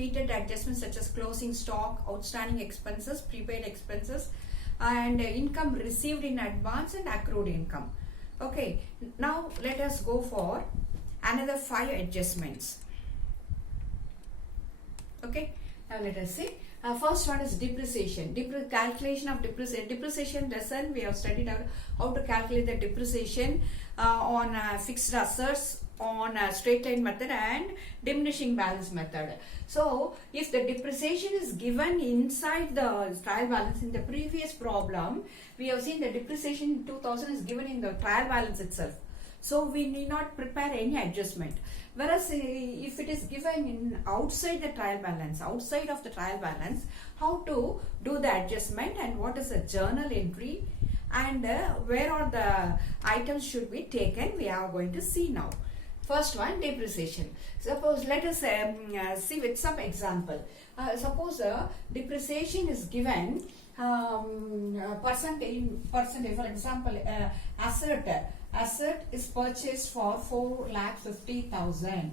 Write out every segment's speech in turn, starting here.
repeated adjustments such as closing stock, outstanding expenses, prepaid expenses, and income received in advance and accrued income. Okay, now let us go for another 5 adjustments. Okay, now let us see. First one is depreciation. Calculation of depreciation lesson. We have studied how to calculate the depreciation on fixed assets, on straight line method and diminishing balance method. So, if the depreciation is given inside the trial balance, in the previous problem, we have seen the depreciation in 2000 is given in the trial balance itself. So, we need not prepare any adjustment. Whereas, if it is given in outside the trial balance, outside of the trial balance, how to do the adjustment and what is the journal entry and where are the items should be taken, we are going to see now. First one, depreciation. Suppose, let us see with some example. Suppose depreciation is given percentage. For example, asset is purchased for 4,50,000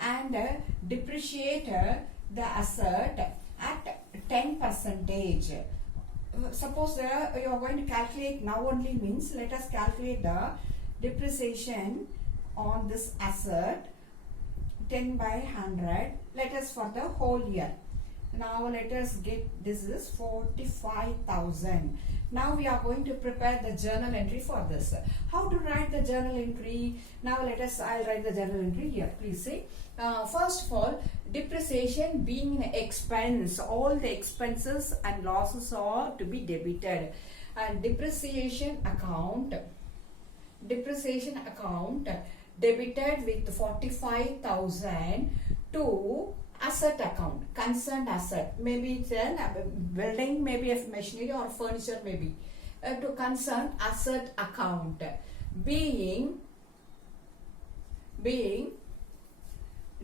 and depreciate the asset at 10%. Suppose you are going to calculate now only means let us calculate the depreciation on this asset 10 by 100. Let us for the whole year. Now let us get this is 45,000. Now we are going to prepare the journal entry for this. How to write the journal entry? Now I'll write the journal entry here. Please see. First of all, depreciation being an expense, all the expenses and losses are to be debited. And depreciation account debited with 45,000 to asset account, concerned asset, maybe it's a building, maybe a machinery or furniture, maybe to concerned asset account being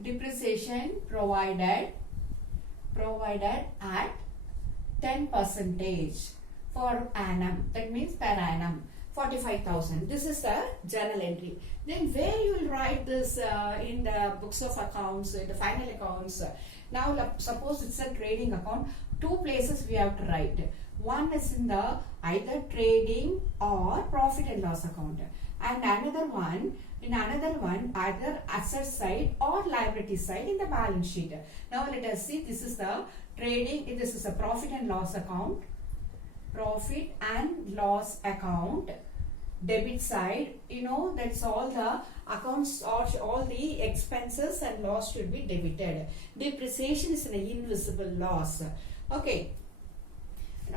depreciation provided at 10% for annum, that means per annum 45,000. This is the journal entry. Then where you will write this in the books of accounts, in the final accounts. Now suppose it's a trading account. 2 places we have to write. One is in the either trading or profit and loss account, and another one either asset side or liability side in the balance sheet. Now let us see. This is the trading. This is a profit and loss account. Profit and loss account, debit side, that's all the accounts or all the expenses and loss should be debited. Depreciation is an invisible loss. Okay,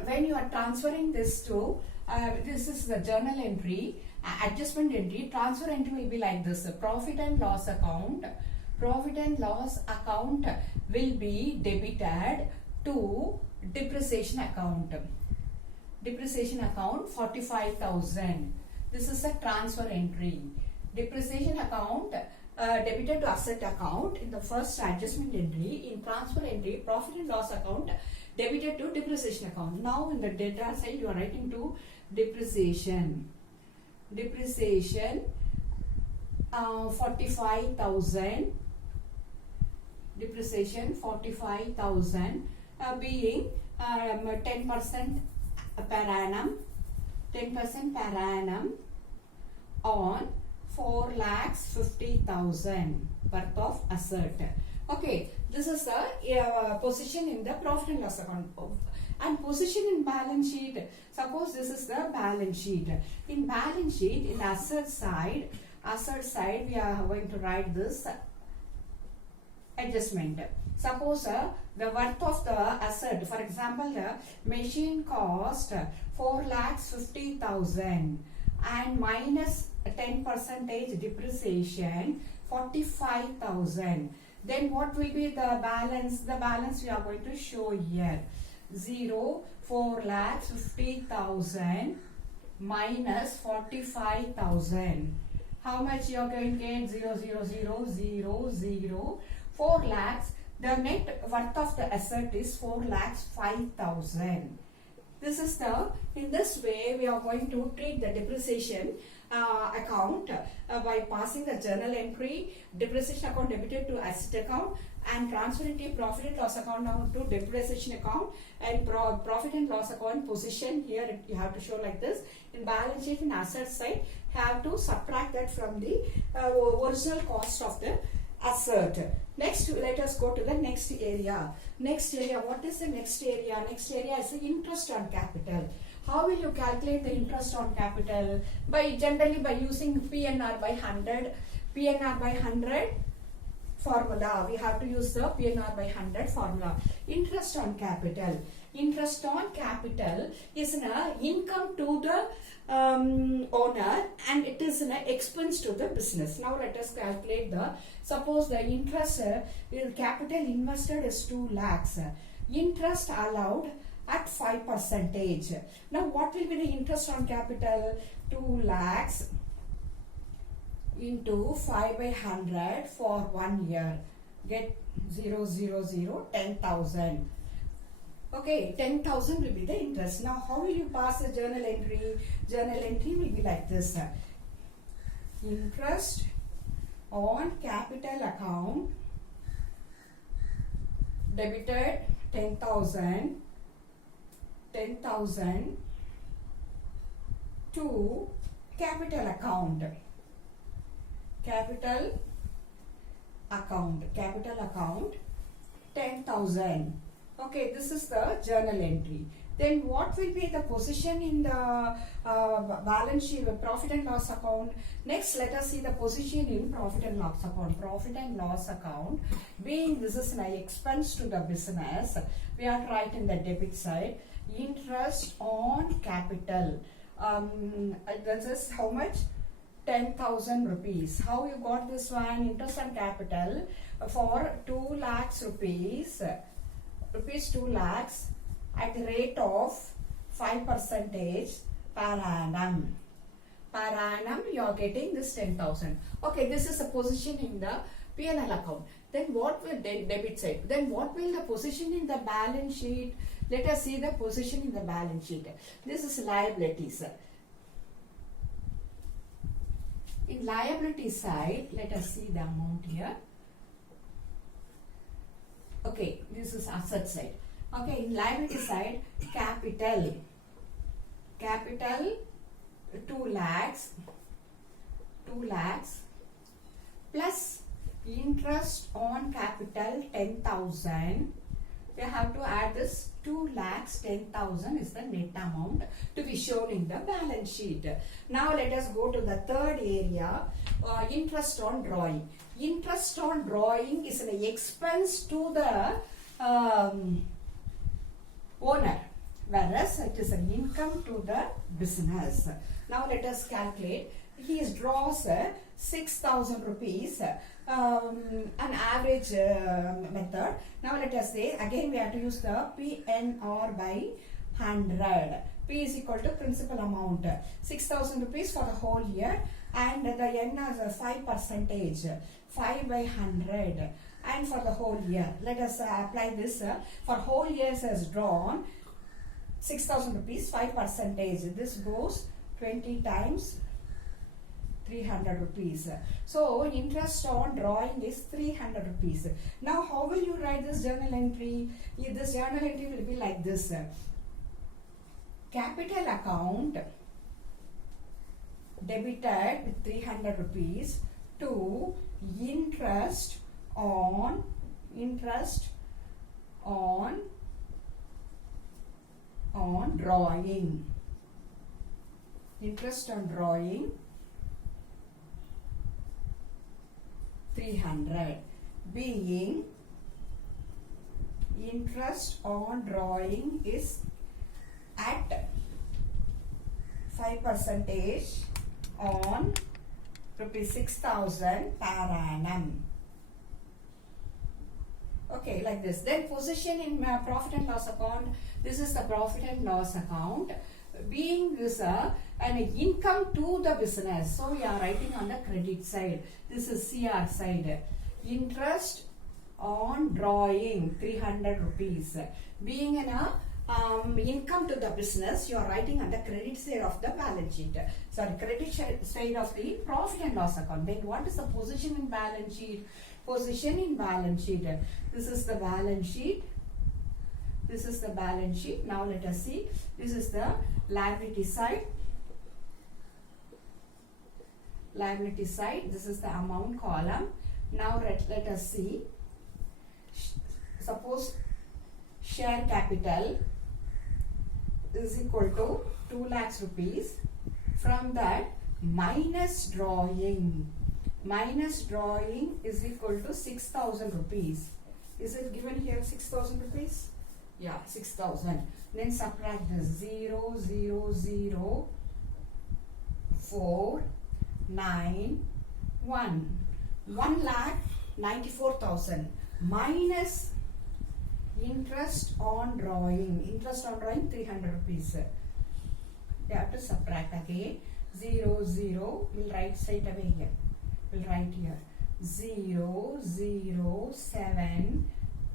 when you are transferring this to this is the journal entry, adjustment entry, transfer entry will be like this. Profit and loss account will be debited to depreciation account. Depreciation account 45,000. This is a transfer entry. Depreciation account debited to asset account in the first adjustment entry. In transfer entry, profit and loss account debited to depreciation account. Now in the data side you are writing to depreciation. 45,000. Depreciation 45,000 being 10% per annum, 10% per annum on 4,50,000 worth of asset. Okay, this is the position in the profit and loss account. And position in balance sheet. Suppose this is the balance sheet. In balance sheet, in asset side we are going to write this adjustment. Suppose the worth of the asset, for example, the machine cost 4,50,000 and minus 10% depreciation 45,000. Then what will be the balance? The balance we are going to show here. 4,50,000 minus 45,000. How much you are going to get? 0,000,000. 4 lakhs. The net worth of the asset is 4,05,000. This is in this way we are going to treat the depreciation account by passing the journal entry, depreciation account debited to asset account, and transferring the profit and loss account now to depreciation account, and profit and loss account position here you have to show like this. In balance sheet and asset side, have to subtract that from the original cost of the asset. Next, let us go to the next area. Next area, what is the next area? Next area is the interest on capital. How will you calculate the interest on capital? Generally by using PNR by 100. PNR by 100 formula. We have to use the PNR by 100 formula. Interest on capital. Interest on capital is an income to the owner, and it is an expense to the business. Now let us calculate suppose the interest capital invested is 2 lakhs. Interest allowed at 5%. Now what will be the interest on capital? 2 lakhs into 5 by 100 for 1 year. Get 10,000. Okay, 10,000 will be the interest. Now how will you pass the journal entry? Journal entry will be like this. Interest on capital account debited 10,000 to capital account. Capital account 10,000. Okay, this is the journal entry. Then what will be the position in the balance sheet, profit and loss account? Next, let us see the position in profit and loss account. Profit and loss account, being this is an expense to the business, we are right in the debit side. Interest on capital. This is how much? 10,000 rupees. How you got this one? Interest on capital for 2 lakhs rupees. 2 lakhs at the rate of 5% per annum. Per annum you are getting this 10,000. Okay, this is a position in the P&L account. Then what will debit side? Then what will the position in the balance sheet? Let us see the position in the balance sheet. This is liabilities. In liability side, let us see the amount here. Okay, this is asset side. Okay, in liability side, capital 2 lakhs plus interest on capital 10,000. We have to add this 2 lakhs 10,000 is the net amount to be shown in the balance sheet. Now let us go to the third area, interest on drawing. Interest on drawing is an expense to the owner, whereas it is an income to the business. Now let us calculate. He draws 6,000 rupees, an average method. Now let us say, again we have to use the PNR by 100. P is equal to principal amount, 6,000 rupees for the whole year, and the N is 5%, 5 by 100, and for the whole year. Let us apply this. For whole years as drawn, 6,000 rupees, 5%. This goes 20 times 300 rupees. So interest on drawing is 300 rupees. Now how will you write this journal entry? This journal entry will be like this. Capital account debited with 300 rupees to interest on drawing. Interest on drawing 300, being interest on drawing is at 5% on rupees 6,000 per annum. Okay, like this. Then position in profit and loss account. This is the profit and loss account, being this an income to the business. So we are writing on the credit side. This is CR side. Interest on drawing 300 rupees, being an income to the business, you are writing on the credit side of the balance sheet. Sorry, credit side of the profit and loss account. Then what is the position in balance sheet? Position in balance sheet. This is the balance sheet. This is the balance sheet. Now let us see. This is the liability side. Liability side. This is the amount column. Now let us see. Suppose share capital is equal to 2 lakhs rupees. From that, minus drawing. Minus drawing is equal to 6,000 rupees. Is it given here 6,000 rupees? Yeah, 6,000. Then subtract this 0, 0, 0, 4, 9, 1. 1,94,000 minus interest on drawing. Interest on drawing 300 rupees. You have to subtract again. 0, 0. We'll write straight away here. We'll write here 0, 0, 7,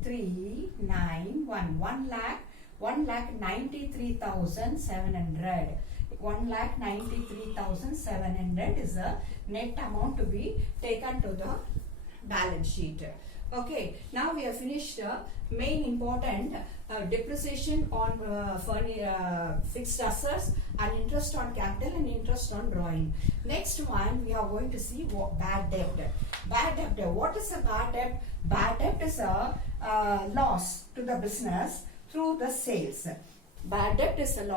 3, 9, 1. 1,93,700. 1,93,700 is the net amount to be taken to the balance sheet. Okay, now we have finished main important depreciation on fixed assets and interest on capital and interest on drawing. Next one, we are going to see bad debt. Bad debt. What is a bad debt? Bad debt is a loss to the business through the sales. Bad debt is a loss.